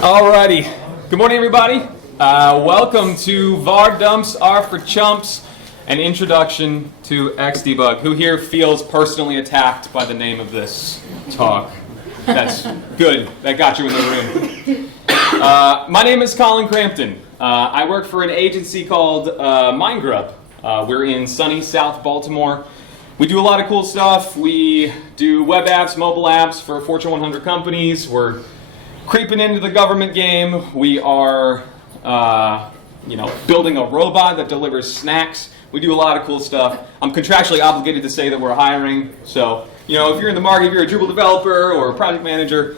Alrighty. Good morning, everybody. Welcome to var dumps are for chumps, an introduction to Xdebug. Who here feels personally attacked by the name of this talk? That's good. That got you in the room. My name is Crampton. I work for an agency called MindGrub. We're in sunny South Baltimore. We do a lot of cool stuff. We do web apps, mobile apps for Fortune 100 companies. We're creeping into the government game. We are, building a robot that delivers snacks. We do a lot of cool stuff. I'm contractually obligated to say that we're hiring. So, if you're in the market, if you're a Drupal developer or a project manager,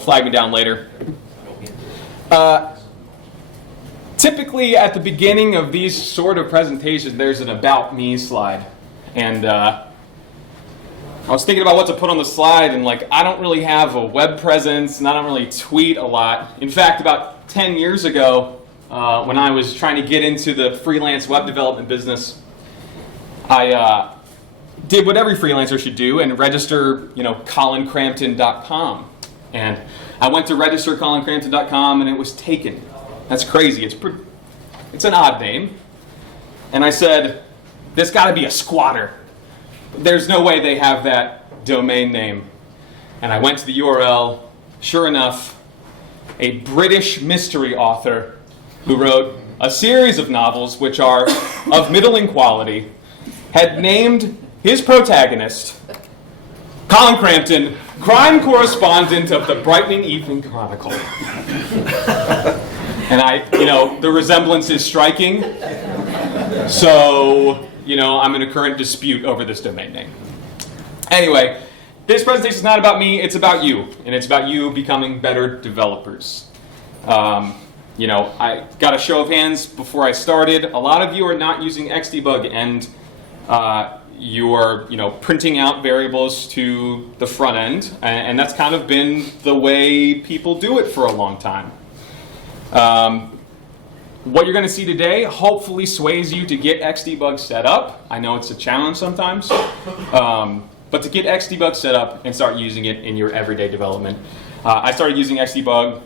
flag me down later. Typically, at the beginning of these sort of presentations, there's an About Me slide. And I was thinking about what to put on the slide, and I don't really have a web presence, and I don't really tweet a lot. In fact, about 10 years ago, when I was trying to get into the freelance web development business, I did what every freelancer should do and register, ColinCrampton.com. And I went to register ColinCrampton.com, and it was taken. That's crazy. It's an odd name. And I said, there's got to be a squatter. There's no way they have that domain name. And I went to the URL. Sure enough, a British mystery author who wrote a series of novels which are of middling quality had named his protagonist Colin Crampton, crime correspondent of the Brightening Evening Chronicle. And the resemblance is striking. So, I'm in a current dispute over this domain name. Anyway, this presentation is not about me, it's about you. And it's about you becoming better developers. I got a show of hands before I started. A lot of you are not using Xdebug, and you are, printing out variables to the front end. And that's kind of been the way people do it for a long time. What you're going to see today hopefully sways you to get Xdebug set up. I know it's a challenge sometimes, but to get Xdebug set up and start using it in your everyday development. I started using Xdebug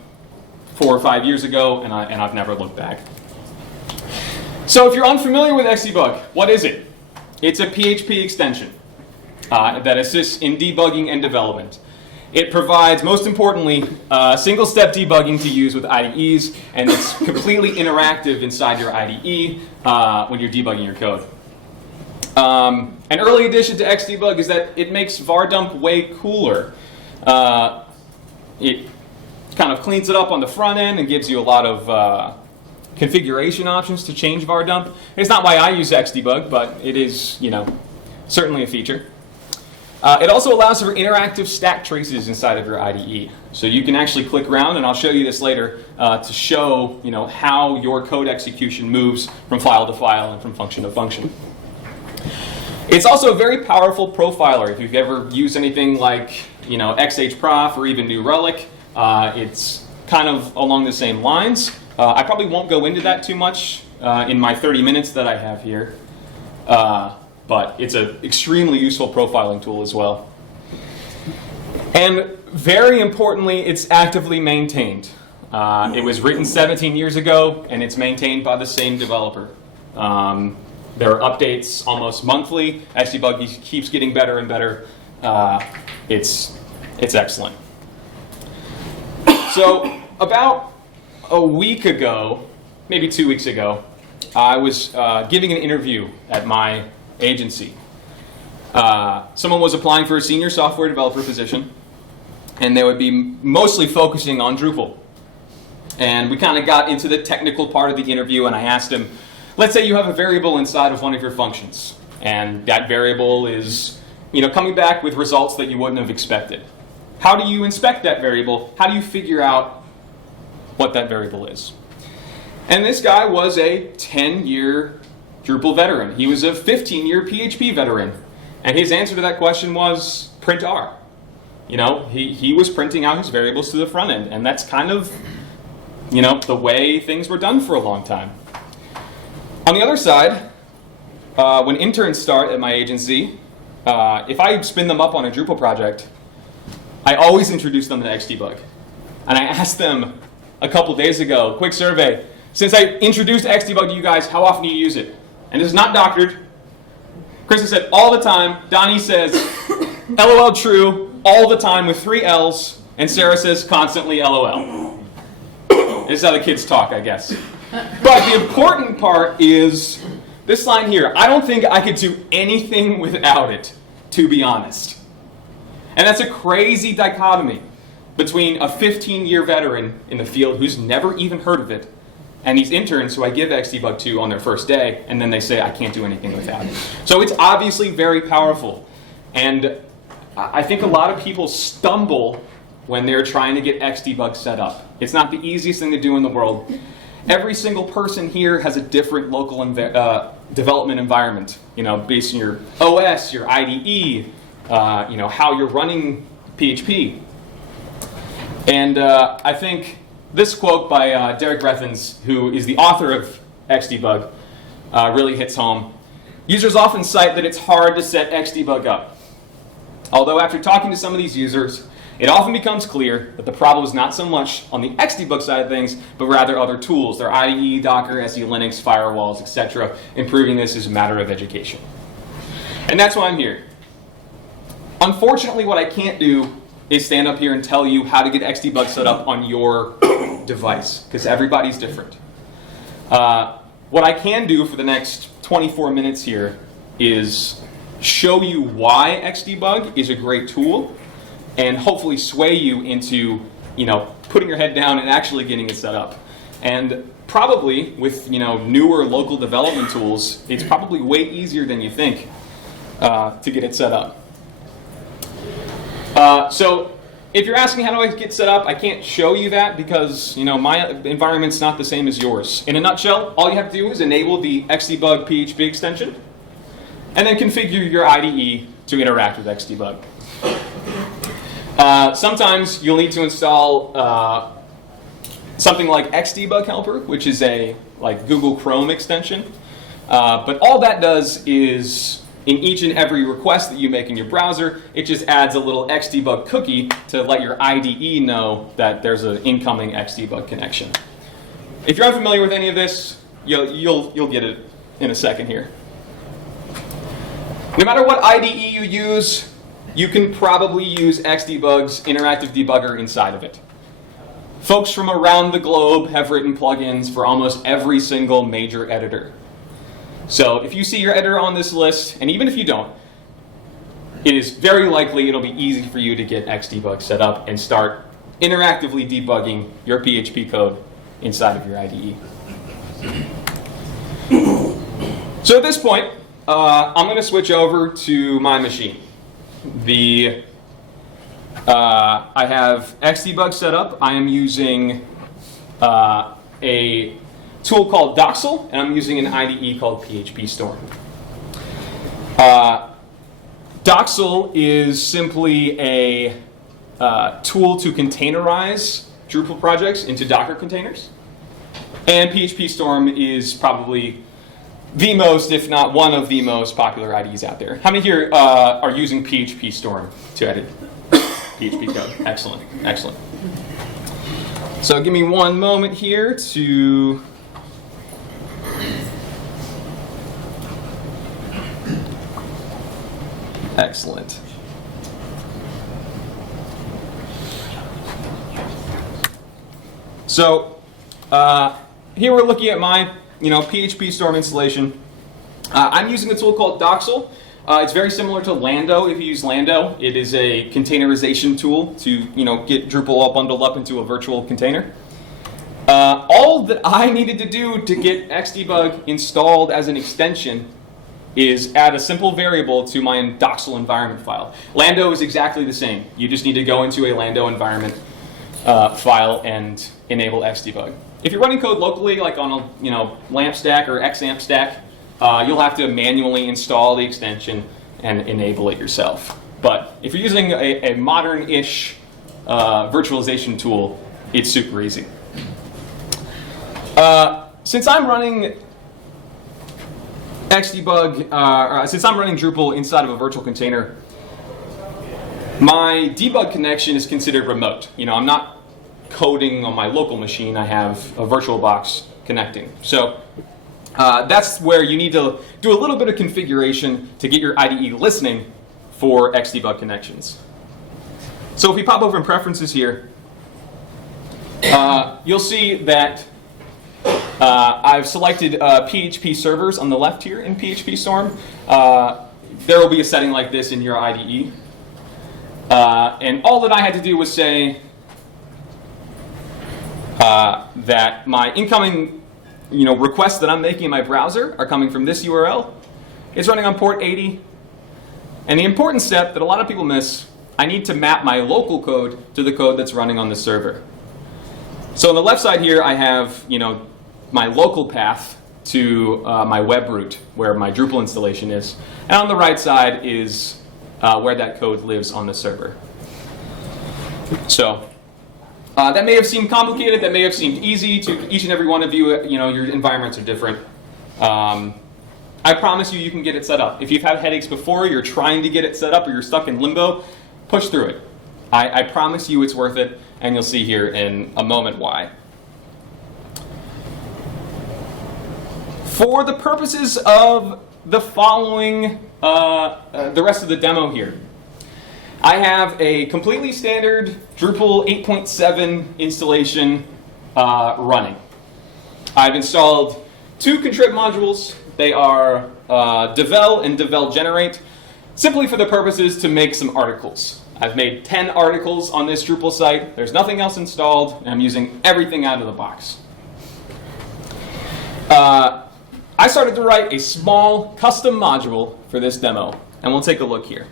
4 or 5 years ago, and I've never looked back. So if you're unfamiliar with Xdebug, what is it? It's a PHP extension that assists in debugging and development. It provides, most importantly, single-step debugging to use with IDEs, and it's completely interactive inside your IDE when you're debugging your code. An early addition to Xdebug is that it makes var dump way cooler. It kind of cleans it up on the front end and gives you a lot of configuration options to change var dump. It's not why I use Xdebug, but it is, certainly a feature. It also allows for interactive stack traces inside of your IDE. So you can actually click around, and I'll show you this later, to show how your code execution moves from file to file and from function to function. It's also a very powerful profiler. If you've ever used anything like XHProf or even New Relic, it's kind of along the same lines. I probably won't go into that too much in my 30 minutes that I have here. But it's an extremely useful profiling tool as well. And very importantly, it's actively maintained. It was written 17 years ago, and it's maintained by the same developer. There are updates almost monthly. Xdebug keeps getting better and better. It's excellent. So about a week ago, maybe 2 weeks ago, I was giving an interview at my agency. Someone was applying for a senior software developer position, and they would be mostly focusing on Drupal. And we kind of got into the technical part of the interview, and I asked him, let's say you have a variable inside of one of your functions, and that variable is coming back with results that you wouldn't have expected. How do you inspect that variable? How do you figure out what that variable is? And this guy was a 10-year Drupal veteran. He was a 15-year PHP veteran. And his answer to that question was print R. He was printing out his variables to the front end. And that's kind of, the way things were done for a long time. On the other side, when interns start at my agency, if I spin them up on a Drupal project, I always introduce them to Xdebug. And I asked them a couple days ago, quick survey, since I introduced Xdebug to you guys, how often do you use it? And it's not doctored. Kristen said all the time. Donnie says, LOL true, all the time with 3 L's. And Sarah says constantly LOL. This is how the kids talk, I guess. But the important part is this line here. I don't think I could do anything without it, to be honest. And that's a crazy dichotomy between a 15-year veteran in the field who's never even heard of it and these interns who I give Xdebug to on their first day, and then they say, I can't do anything without it. So it's obviously very powerful. And I think a lot of people stumble when they're trying to get Xdebug set up. It's not the easiest thing to do in the world. Every single person here has a different local development environment, based on your OS, your IDE, how you're running PHP. And I think this quote by Derek Brethens, who is the author of Xdebug, really hits home. Users often cite that it's hard to set Xdebug up. Although after talking to some of these users, it often becomes clear that the problem is not so much on the Xdebug side of things, but rather other tools, their IDE, Docker, SE Linux, firewalls, etc. Improving this is a matter of education. And that's why I'm here. Unfortunately, what I can't do is stand up here and tell you how to get Xdebug set up on your device, because everybody's different. What I can do for the next 24 minutes here is show you why Xdebug is a great tool, and hopefully sway you into, putting your head down and actually getting it set up. And probably with, newer local development tools, it's probably way easier than you think to get it set up. So if you're asking how do I get set up, I can't show you that because, my environment's not the same as yours. In a nutshell, all you have to do is enable the Xdebug PHP extension and then configure your IDE to interact with Xdebug. Sometimes you'll need to install something like Xdebug Helper, which is a Google Chrome extension. But all that does is, in each and every request that you make in your browser, it just adds a little Xdebug cookie to let your IDE know that there's an incoming Xdebug connection. If you're unfamiliar with any of this, you'll get it in a second here. No matter what IDE you use, you can probably use Xdebug's interactive debugger inside of it. Folks from around the globe have written plugins for almost every single major editor. So if you see your editor on this list, and even if you don't, it is very likely it'll be easy for you to get Xdebug set up and start interactively debugging your PHP code inside of your IDE. So at this point, I'm going to switch over to my machine. I have Xdebug set up. I am using a tool called Doxel, and I'm using an IDE called PHP Storm. Doxel is simply a tool to containerize Drupal projects into Docker containers. And PHP Storm is probably the most, if not one of the most popular IDEs out there. How many here are using PHP Storm to edit PHP code? Excellent, excellent. So give me one moment here to excellent. So here we're looking at my PHP Storm installation. I'm using a tool called Doxel. It's very similar to Lando. If you use Lando, it is a containerization tool to get Drupal all bundled up into a virtual container. All that I needed to do to get Xdebug installed as an extension is add a simple variable to my Doxel environment file. Lando is exactly the same. You just need to go into a Lando environment file and enable Xdebug. If you're running code locally, like on a LAMP stack or XAMPP stack, you'll have to manually install the extension and enable it yourself. But if you're using a modern-ish virtualization tool, it's super easy. Since I'm running Xdebug, since I'm running Drupal inside of a virtual container, my debug connection is considered remote. I'm not coding on my local machine, I have a VirtualBox connecting. So that's where you need to do a little bit of configuration to get your IDE listening for Xdebug connections. So if we pop over in preferences here, you'll see that I've selected PHP servers on the left here in PHP Storm. There will be a setting like this in your IDE. And all that I had to do was say that my incoming requests that I'm making in my browser are coming from this URL. It's running on port 80. And the important step that a lot of people miss, I need to map my local code to the code that's running on the server. So on the left side here, I have my local path to my web root, where my Drupal installation is. And on the right side is where that code lives on the server. So that may have seemed complicated. That may have seemed easy to each and every one of you. Your environments are different. I promise you can get it set up. If you've had headaches before, you're trying to get it set up, or you're stuck in limbo, push through it. I promise you it's worth it, and you'll see here in a moment why. For the purposes of the following, the rest of the demo here, I have a completely standard Drupal 8.7 installation running. I've installed 2 contrib modules. They are devel and devel generate, simply for the purposes to make some articles. I've made 10 articles on this Drupal site. There's nothing else installed, and I'm using everything out of the box. I started to write a small custom module for this demo, and we'll take a look here.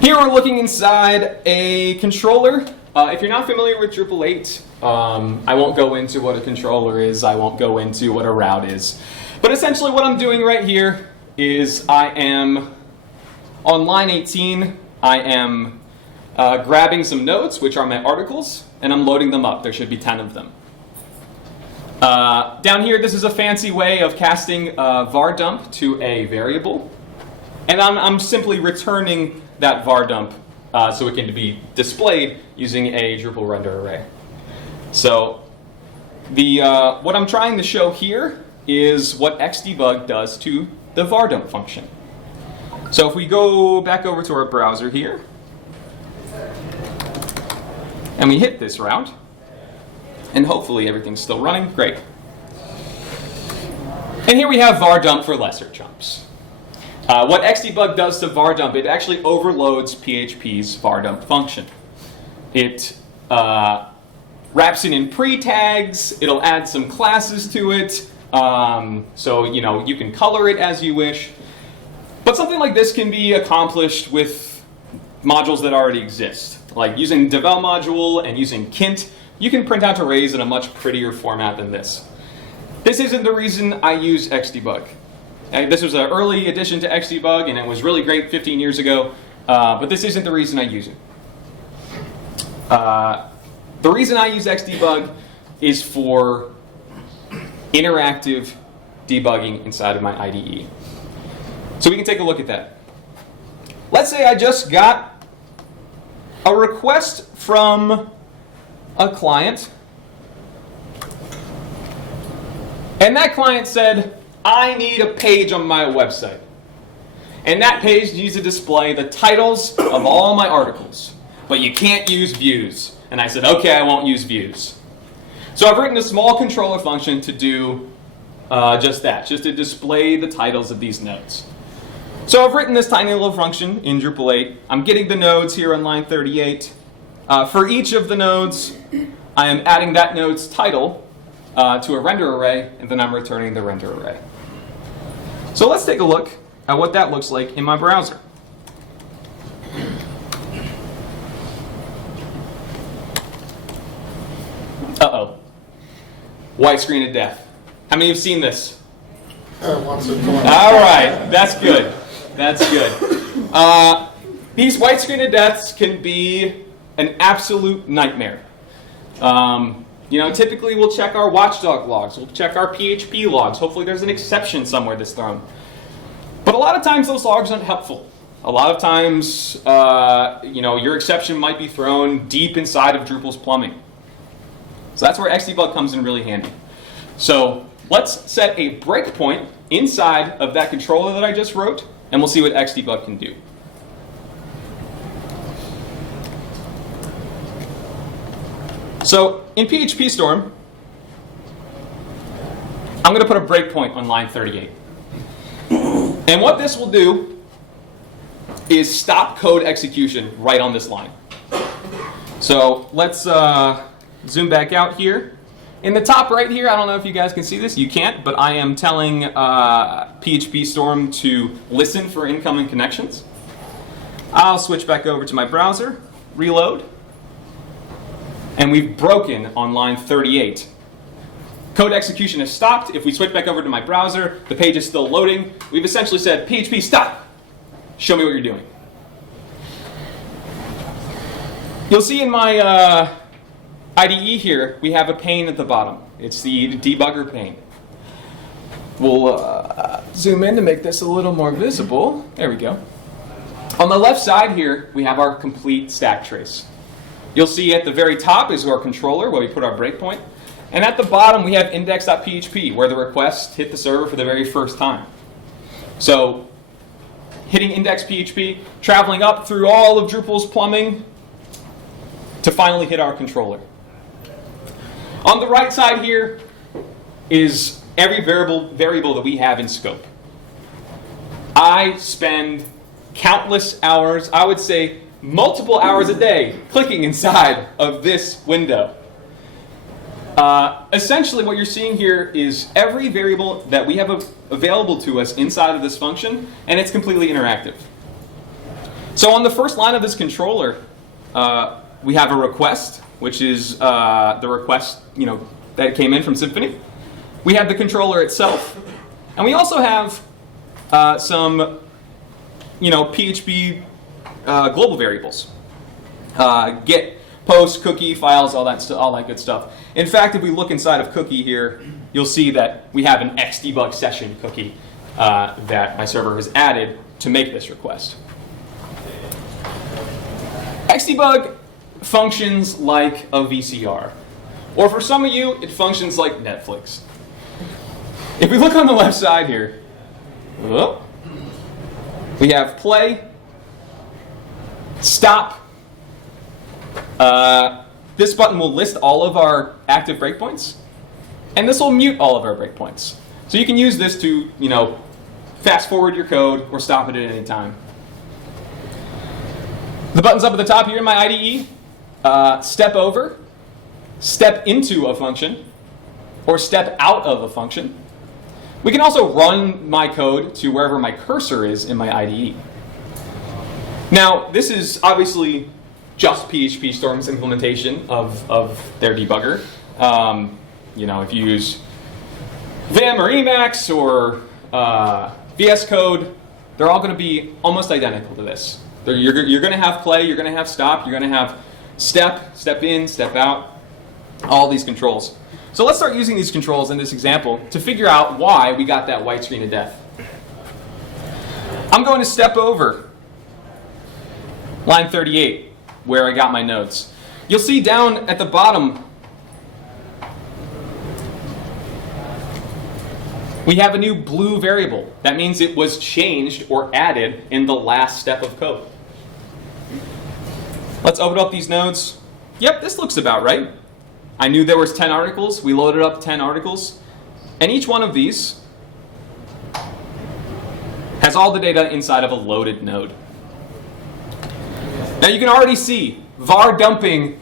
Here we're looking inside a controller. If you're not familiar with Drupal 8, I won't go into what a controller is. I won't go into what a route is. But essentially what I'm doing right here is I am, on line 18, I am grabbing some nodes, which are my articles, and I'm loading them up. There should be 10 of them. Down here, this is a fancy way of casting var dump to a variable. And I'm simply returning that var dump so it can be displayed using a Drupal render array. So what I'm trying to show here is what Xdebug does to the var dump function. So if we go back over to our browser here, and we hit this route, and hopefully everything's still running, great. And here we have var dump for lesser chumps. What Xdebug does to var dump, it actually overloads PHP's var dump function. It wraps it in pre-tags, it'll add some classes to it, so you can color it as you wish. But something like this can be accomplished with modules that already exist. Like using devel module and using kint, you can print out arrays in a much prettier format than this. This isn't the reason I use Xdebug. This was an early addition to Xdebug, and it was really great 15 years ago, but this isn't the reason I use it. The reason I use Xdebug is for interactive debugging inside of my IDE. So we can take a look at that. Let's say I just got a request from a client, and that client said, I need a page on my website. And that page needs to display the titles of all my articles. But you can't use views. And I said, okay, I won't use views. So I've written a small controller function to do just that, just to display the titles of these nodes. So I've written this tiny little function in Drupal 8. I'm getting the nodes here on line 38. For each of the nodes, I am adding that node's title to a render array, and then I'm returning the render array. So let's take a look at what that looks like in my browser. Uh-oh. White screen of death. How many have seen this? Once or twice. All right, that's good. That's good. These white screen of deaths can be an absolute nightmare. Typically we'll check our watchdog logs, we'll check our PHP logs. Hopefully there's an exception somewhere that's thrown. But a lot of times those logs aren't helpful. A lot of times, your exception might be thrown deep inside of Drupal's plumbing. So that's where Xdebug comes in really handy. So let's set a breakpoint inside of that controller that I just wrote, and we'll see what Xdebug can do. So in PHP Storm, I'm going to put a breakpoint on line 38. And what this will do is stop code execution right on this line. So let's zoom back out here. In the top right here, I don't know if you guys can see this. You can't, but I am telling PHP Storm to listen for incoming connections. I'll switch back over to my browser, reload, and we've broken on line 38. Code execution has stopped. If we switch back over to my browser, the page is still loading. We've essentially said, PHP, stop. Show me what you're doing. You'll see in my IDE here, we have a pane at the bottom. It's the debugger pane. We'll zoom in to make this a little more visible. There we go. On the left side here, we have our complete stack trace. You'll see at the very top is our controller, where we put our breakpoint. And at the bottom, we have index.php, where the request hit the server for the very first time. So hitting index.php, traveling up through all of Drupal's plumbing to finally hit our controller. On the right side here is every variable that we have in scope. I spend countless hours, I would say multiple hours a day, clicking inside of this window. Essentially what you're seeing here is every variable that we have available to us inside of this function, and it's completely interactive. So on the first line of this controller, we have a request, which is the request that came in from Symfony. We have the controller itself, and we also have some PHP global variables, get, post, cookie, files, all that good stuff. In fact, if we look inside of cookie here, you'll see that we have an Xdebug session cookie that my server has added to make this request. Xdebug functions like a VCR. Or for some of you, it functions like Netflix. If we look on the left side here, we have play, stop. This button will list all of our active breakpoints, and this will mute all of our breakpoints. So you can use this to, fast forward your code or stop it at any time. The buttons up at the top here in my IDE, step over, step into a function, or step out of a function. We can also run my code to wherever my cursor is in my IDE. Now, this is obviously just PHP Storm's implementation of their debugger. If you use Vim or Emacs or VS Code, they're all going to be almost identical to this. You're going to have play, you're going to have stop, you're going to have step in, step out, all these controls. So let's start using these controls in this example to figure out why we got that white screen of death. I'm going to step over line 38, where I got my nodes. You'll see down at the bottom, we have a new blue variable. That means it was changed or added in the last step of code. Let's open up these nodes. Yep, this looks about right. I knew there was 10 articles. We loaded up 10 articles. And each one of these has all the data inside of a loaded node. Now you can already see var dumping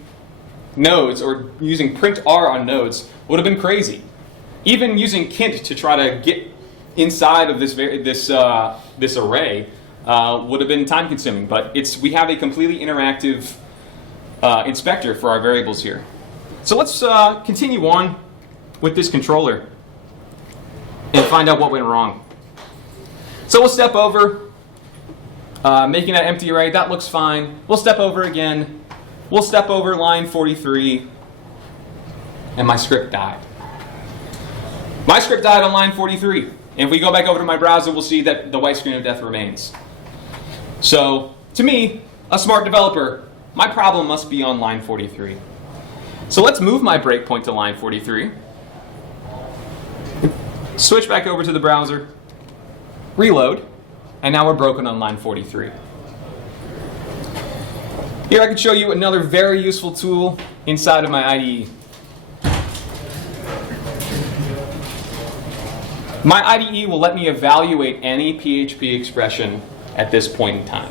nodes or using print r on nodes would have been crazy. Even using kint to try to get inside of this array would have been time consuming. But we have a completely interactive inspector for our variables here. So let's continue on with this controller and find out what went wrong. So we'll step over, making that empty array. That looks fine. We'll step over again. We'll step over line 43, and my script died. My script died on line 43. And if we go back over to my browser, we'll see that the white screen of death remains. So, to me, a smart developer, my problem must be on line 43. So let's move my breakpoint to line 43. Switch back over to the browser, reload, and now we're broken on line 43. Here I can show you another very useful tool inside of my IDE. My IDE will let me evaluate any PHP expression at this point in time.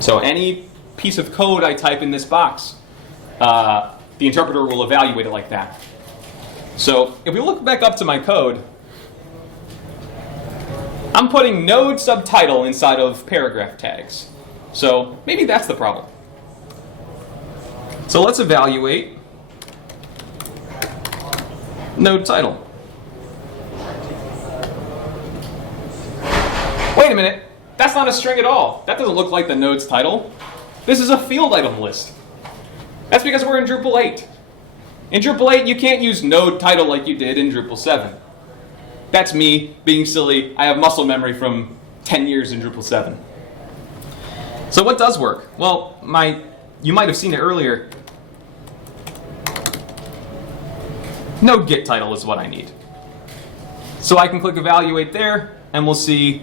So any piece of code I type in this box, the interpreter will evaluate it like that. So if we look back up to my code, I'm putting node subtitle inside of paragraph tags. So maybe that's the problem. So let's evaluate node title. Wait a minute, that's not a string at all. That doesn't look like the node's title. This is a field item list. That's because we're in Drupal 8. In Drupal 8, you can't use node title like you did in Drupal 7. That's me being silly. I have muscle memory from 10 years in Drupal 7. So what does work? Well, you might have seen it earlier. Node get title is what I need. So I can click evaluate there, and we'll see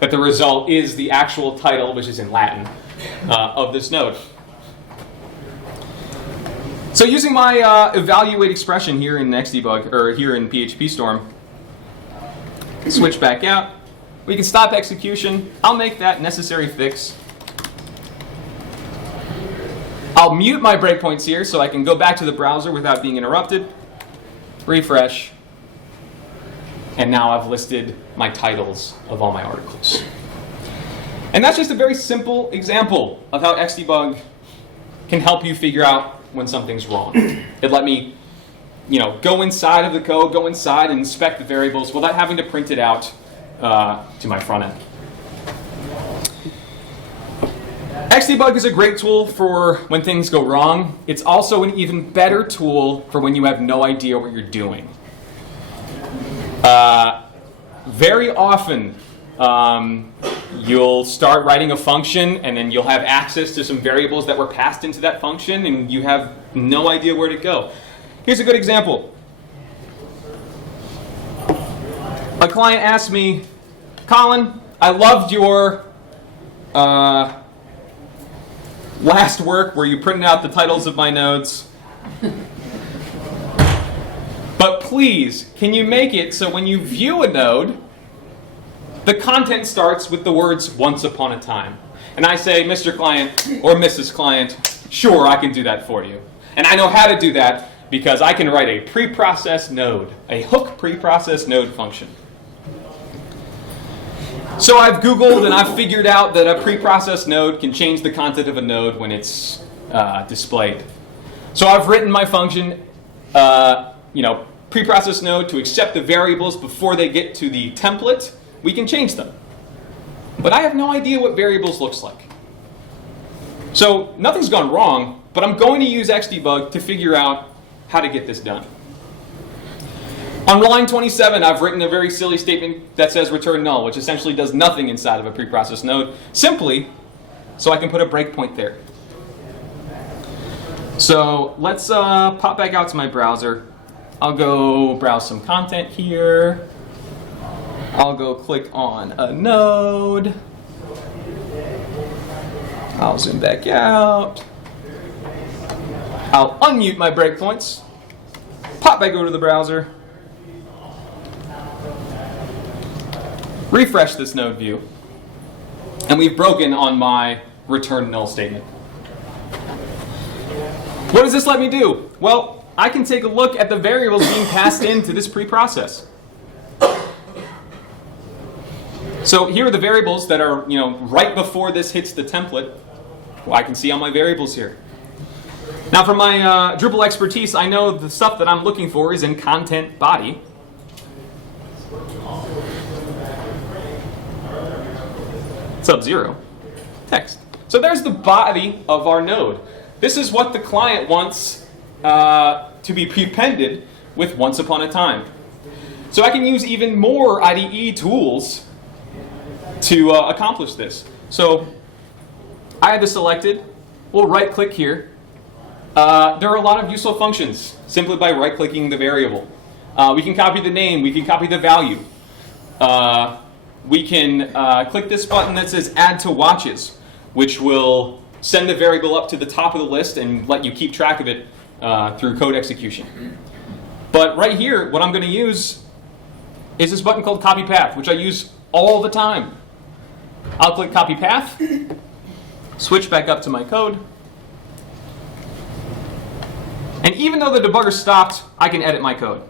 that the result is the actual title, which is in Latin, of this node. So using my evaluate expression here in Xdebug, or here in PHP Storm, switch back out. We can stop execution. I'll make that necessary fix. I'll mute my breakpoints here so I can go back to the browser without being interrupted. Refresh. And now I've listed my titles of all my articles. And that's just a very simple example of how Xdebug can help you figure out when something's wrong. It let me, go inside of the code, go inside and inspect the variables without having to print it out to my front end. Xdebug is a great tool for when things go wrong. It's also an even better tool for when you have no idea what you're doing. Very often, you'll start writing a function and then you'll have access to some variables that were passed into that function and you have no idea where to go. Here's a good example. A client asked me, Colin, I loved your last work where you printed out the titles of my nodes. But please, can you make it so when you view a node, the content starts with the words once upon a time? And I say, Mr. Client or Mrs. Client, sure, I can do that for you. And I know how to do that because I can write a preprocessed node, a hook preprocessed node function. So I've Googled and I've figured out that a preprocessed node can change the content of a node when it's displayed. So I've written my function, preprocessed node to accept the variables before they get to the template. We can change them. But I have no idea what variables looks like. So nothing's gone wrong, but I'm going to use Xdebug to figure out how to get this done. On line 27, I've written a very silly statement that says return null, which essentially does nothing inside of a preprocessed node, simply so I can put a breakpoint there. So let's pop back out to my browser. I'll go browse some content here. I'll go click on a node. I'll zoom back out. I'll unmute my breakpoints. Pop back over to the browser. Refresh this node view. And we've broken on my return null statement. What does this let me do? Well, I can take a look at the variables being passed into this preprocess. So here are the variables that are, right before this hits the template. Well, I can see all my variables here. Now, from my Drupal expertise, I know the stuff that I'm looking for is in content body. Sub-0 text. So there's the body of our node. This is what the client wants to be prepended with once upon a time. So I can use even more IDE tools to accomplish this. So I have this selected. We'll right-click here. There are a lot of useful functions simply by right-clicking the variable. We can copy the name. We can copy the value. We can click this button that says Add to Watches, which will send the variable up to the top of the list and let you keep track of it through code execution. But right here, what I'm going to use is this button called Copy Path, which I use all the time. I'll click Copy Path, switch back up to my code. And even though the debugger stopped, I can edit my code.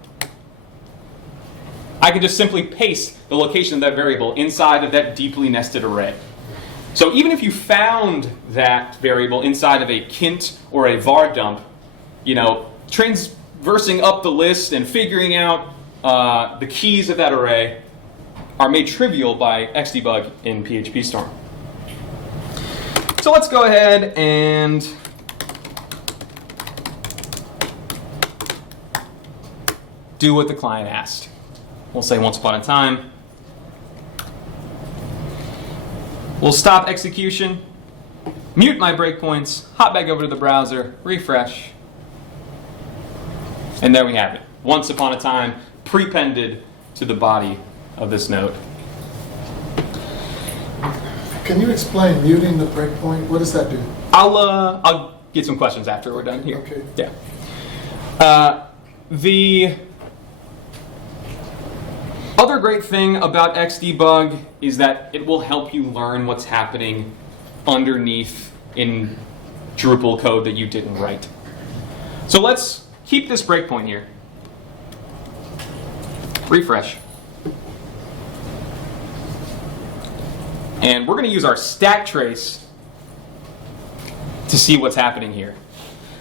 I can just simply paste the location of that variable inside of that deeply nested array. So even if you found that variable inside of a kint or a var dump, transversing up the list and figuring out the keys of that array are made trivial by Xdebug in PHP Storm. So let's go ahead and do what the client asked. We'll say once upon a time. We'll stop execution, mute my breakpoints, hop back over to the browser, refresh, and there we have it. Once upon a time, prepended to the body of this node. Can you explain muting the breakpoint? What does that do? I'll get some questions after we're done here. Okay. Yeah. The other great thing about Xdebug is that it will help you learn what's happening underneath in Drupal code that you didn't write. So let's keep this breakpoint here. Refresh. And we're going to use our stack trace to see what's happening here.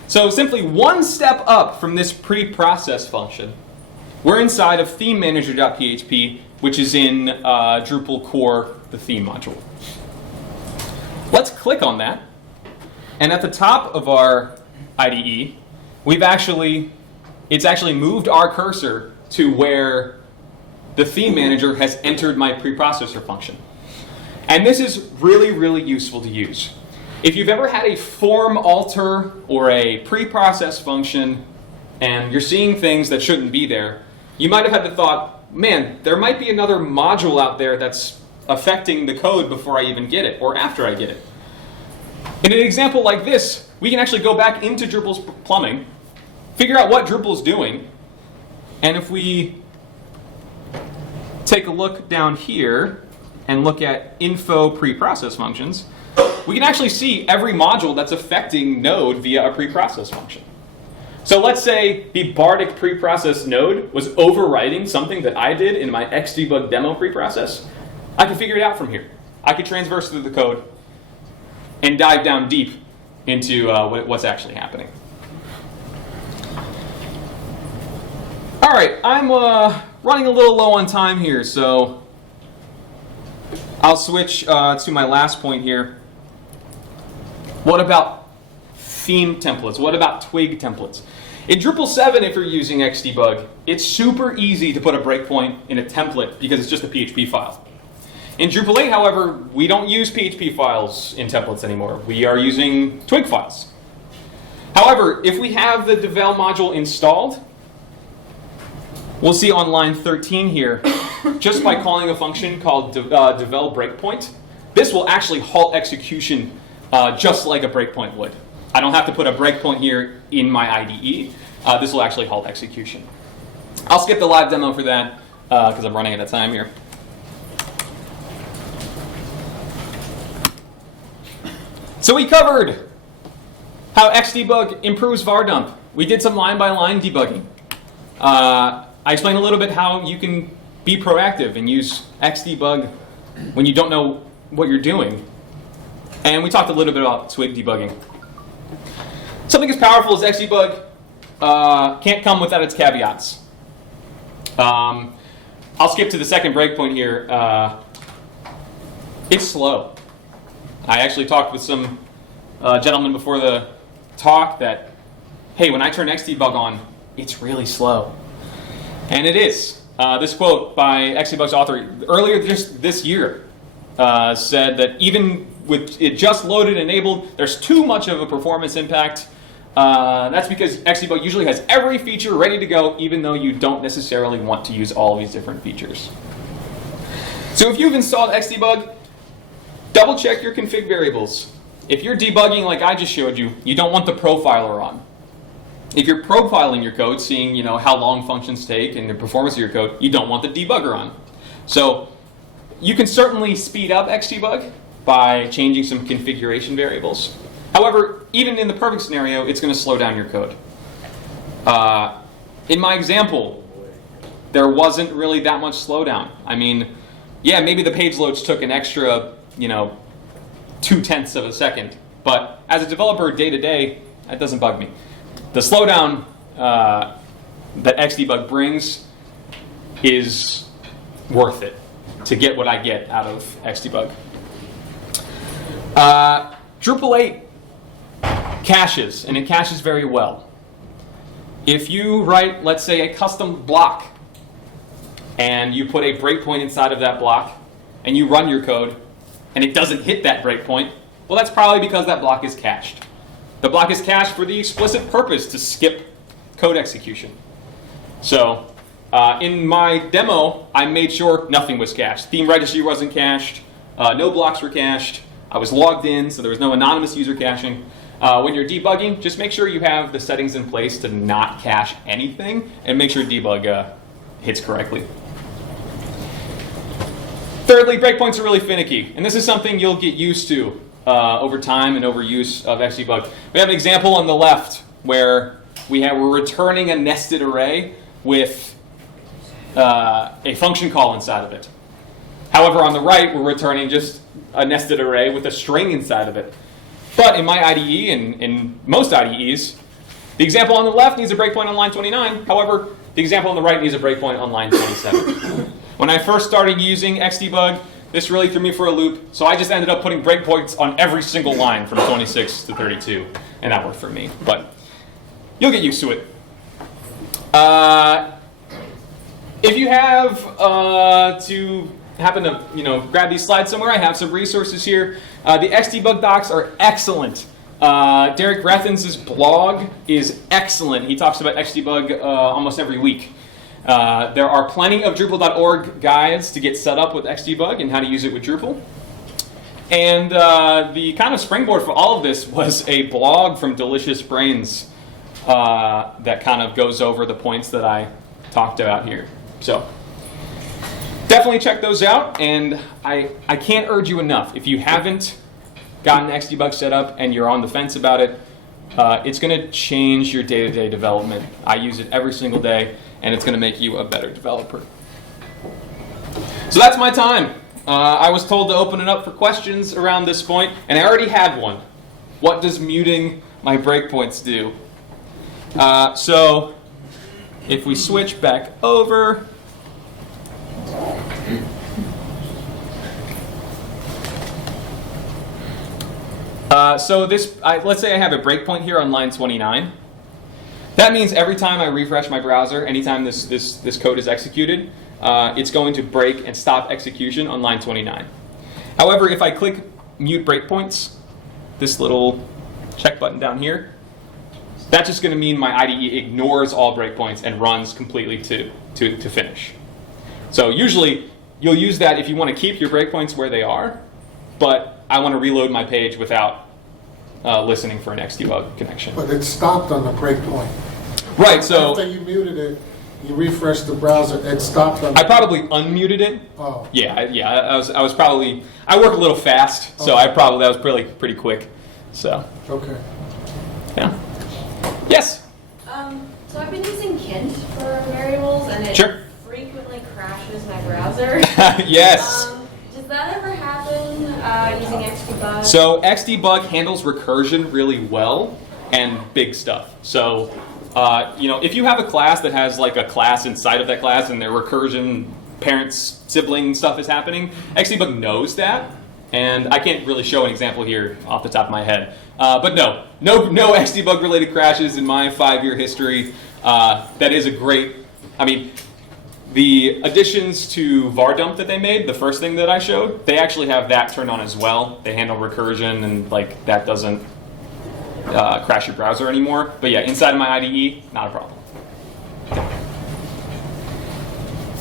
So simply one step up from this preprocess function, we're inside of thememanager.php, which is in Drupal core, the theme module. Let's click on that. And at the top of our IDE, it's actually moved our cursor to where the theme manager has entered my preprocessor function. And this is really, really useful to use. If you've ever had a form alter or a preprocess function and you're seeing things that shouldn't be there, you might have had the thought, man, there might be another module out there that's affecting the code before I even get it or after I get it. In an example like this, we can actually go back into Drupal's plumbing, figure out what Drupal's doing, and if we take a look down here and look at info preprocess functions, we can actually see every module that's affecting node via a preprocess function. So let's say the Bardic preprocess node was overwriting something that I did in my Xdebug demo preprocess. I can figure it out from here. I could transverse through the code and dive down deep into what's actually happening. All right, I'm running a little low on time here, so I'll switch to my last point here. What about theme templates? What about twig templates? In Drupal 7, if you're using Xdebug, it's super easy to put a breakpoint in a template because it's just a PHP file. In Drupal 8, however, we don't use PHP files in templates anymore. We are using twig files. However, if we have the devel module installed, we'll see on line 13 here, just by calling a function called devel breakpoint, this will actually halt execution just like a breakpoint would. I don't have to put a breakpoint here in my IDE. This will actually halt execution. I'll skip the live demo for that because I'm running out of time here. So we covered how Xdebug improves vardump. We did some line-by-line debugging. I explained a little bit how you can be proactive and use Xdebug when you don't know what you're doing. And we talked a little bit about twig debugging. Something as powerful as Xdebug can't come without its caveats. I'll skip to the second breakpoint here. It's slow. I actually talked with some gentlemen before the talk that, hey, when I turn Xdebug on, it's really slow. And it is. This quote by Xdebug's author earlier just this year said that even with it just loaded and enabled, there's too much of a performance impact. That's because Xdebug usually has every feature ready to go, even though you don't necessarily want to use all these different features. So if you've installed Xdebug, double check your config variables. If you're debugging like I just showed you, you don't want the profiler on. If you're profiling your code, seeing how long functions take and the performance of your code, you don't want the debugger on. So you can certainly speed up Xdebug by changing some configuration variables. However, even in the perfect scenario, it's going to slow down your code. In my example, there wasn't really that much slowdown. I mean, yeah, maybe the page loads took an extra, 0.2 of a second. But as a developer day to day, that doesn't bug me. The slowdown that Xdebug brings is worth it to get what I get out of Xdebug. Drupal 8 caches, and it caches very well. If you write, let's say, a custom block, and you put a breakpoint inside of that block, and you run your code, and it doesn't hit that breakpoint, well, that's probably because that block is cached. The block is cached for the explicit purpose to skip code execution. So in my demo, I made sure nothing was cached. Theme registry wasn't cached. No blocks were cached. I was logged in, so there was no anonymous user caching. When you're debugging, just make sure you have the settings in place to not cache anything, and make sure debug hits correctly. Thirdly, breakpoints are really finicky, and this is something you'll get used to over time and overuse of Xdebug. We have an example on the left where we're returning a nested array with a function call inside of it. However, on the right, we're returning just a nested array with a string inside of it. But in my IDE and in most IDEs, the example on the left needs a breakpoint on line 29. However, the example on the right needs a breakpoint on line 27. When I first started using Xdebug, this really threw me for a loop, so I just ended up putting breakpoints on every single line from 26 to 32, and that worked for me. But you'll get used to it. If you have to happen to grab these slides somewhere, I have some resources here. The Xdebug docs are excellent. Derek Rethins' blog is excellent. He talks about Xdebug almost every week. There are plenty of Drupal.org guides to get set up with Xdebug and how to use it with Drupal. And the kind of springboard for all of this was a blog from Delicious Brains that kind of goes over the points that I talked about here. So definitely check those out, and I can't urge you enough. If you haven't gotten Xdebug set up and you're on the fence about it, it's going to change your day-to-day development. I use it every single day, and it's going to make you a better developer. So that's my time. I was told to open it up for questions around this point, and I already had one. What does muting my breakpoints do? So if we switch back over, so this, let's say I have a breakpoint here on line 29. That means every time I refresh my browser, anytime this code is executed, it's going to break and stop execution on line 29. However, if I click mute breakpoints, this little check button down here, that's just going to mean my IDE ignores all breakpoints and runs completely to finish. So usually, you'll use that if you want to keep your breakpoints where they are, but I want to reload my page without listening for an Xdebug connection. But it stopped on the breakpoint. Right, so after you muted it, you refreshed the browser, it stopped on. I probably unmuted it. Oh. Yeah. I was probably. I work a little fast, so that was pretty quick. So. Okay. Yeah. Yes. So I've been using Kint for variables, and it Sure. frequently crashes my browser. Yes. Does that ever happen using Xdebug? So Xdebug handles recursion really well and big stuff. So if you have a class that has like a class inside of that class and their recursion parents sibling stuff is happening, Xdebug knows that. And I can't really show an example here off the top of my head. But no Xdebug related crashes in my 5-year history. That is a great, The additions to var_dump that they made, the first thing that I showed, they actually have that turned on as well. They handle recursion, and like that doesn't crash your browser anymore. But yeah, inside of my IDE, not a problem.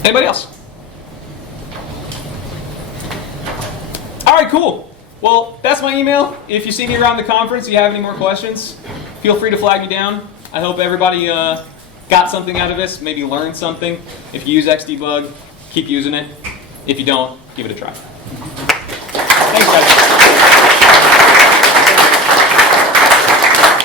Anybody else? All right, cool. Well, that's my email. If you see me around the conference, you have any more questions, feel free to flag me down. I hope everybody got something out of this, maybe learned something. If you use Xdebug, keep using it. If you don't, give it a try.